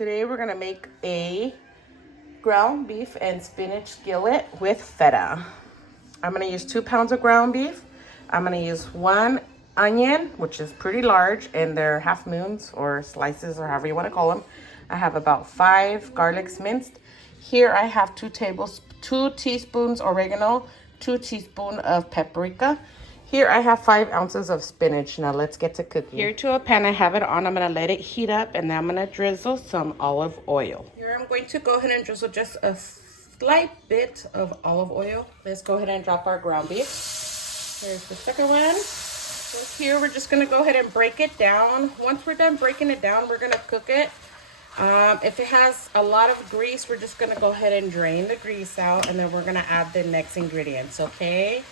Today we're gonna make a ground beef and spinach skillet with feta. I'm gonna use 2 pounds of ground beef. I'm gonna use 1 onion, which is pretty large, and they're half moons or slices or however you wanna call them. I have about 5 garlics minced. Here I have 2 teaspoons oregano, 2 teaspoons of paprika. Here I have 5 ounces of spinach. Now let's get to cooking. Here to a pan, I have it on. I'm gonna let it heat up and then I'm gonna drizzle some olive oil. Here I'm going to go ahead and drizzle just a slight bit of olive oil. Let's go ahead and drop our ground beef. Here's the second one. So here we're just gonna go ahead and break it down. Once we're done breaking it down, we're gonna cook it. If it has a lot of grease, we're just gonna go ahead and drain the grease out and then we're gonna add the next ingredients, okay?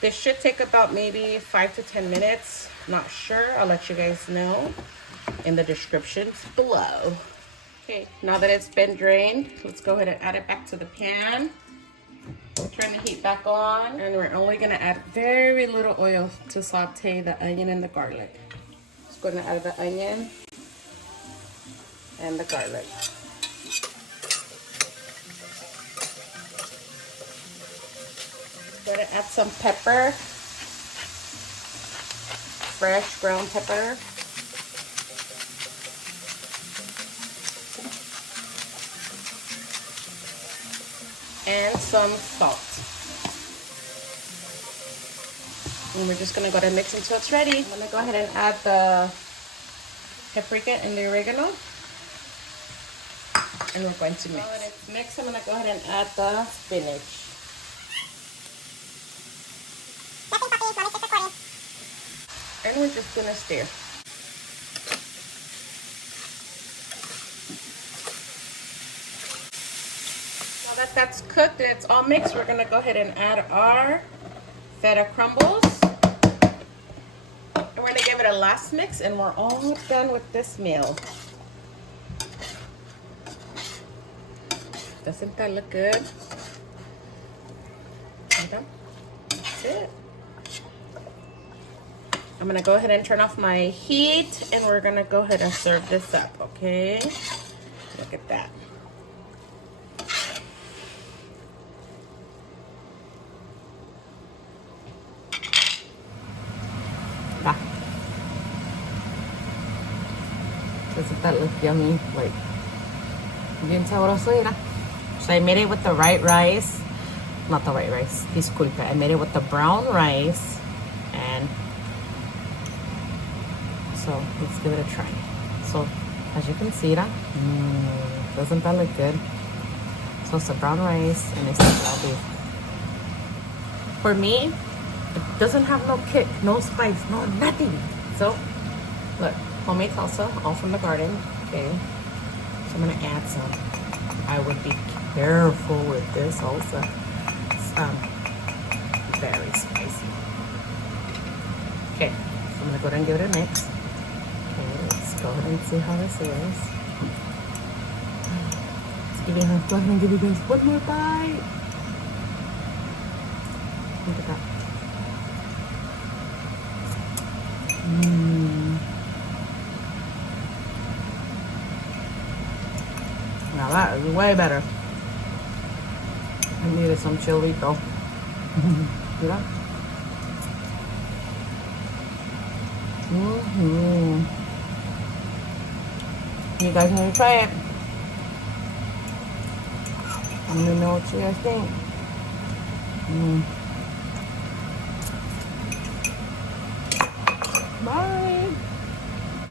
This should take about maybe 5 to 10 minutes. Not sure. I'll let you guys know in the descriptions below. Okay, now that it's been drained, let's go ahead and add it back to the pan. We'll turn the heat back on, and we're only gonna add very little oil to saute the onion and the garlic. Just gonna add the onion and the garlic. Going to add some pepper, fresh ground pepper. And some salt. And we're just going to go ahead and mix until it's ready. I'm going to go ahead and add the paprika and the oregano. And we're going to mix. Now that it's mixed, I'm going to go ahead and add the spinach. And we're just gonna stir. Now that that's cooked and it's all mixed, we're gonna go ahead and add our feta crumbles. And we're gonna give it a last mix and we're all done with this meal. Doesn't that look good? That's it. I'm gonna go ahead and turn off my heat and we're gonna go ahead and serve this up, okay? Look at that. Doesn't that look yummy? Like, bien sabroso, mira. So I made it with the white rice. Not the white rice, disculpe. I made it with the brown rice and so let's give it a try. So as you can see, doesn't that look good? So it's the brown rice and it's the ground beef. For me, it doesn't have no kick, no spice, no nothing. So look, homemade salsa, all from the garden. Okay, so I'm gonna add some. I would be careful with this salsa. It's very spicy. Okay, so I'm gonna go ahead and give it a mix. Let's go ahead and see how this is. Let's go ahead and give you guys one more bite. Look at that. Now that is way better. I needed some chili though. See that? You guys need to try it. Let me know what you guys think.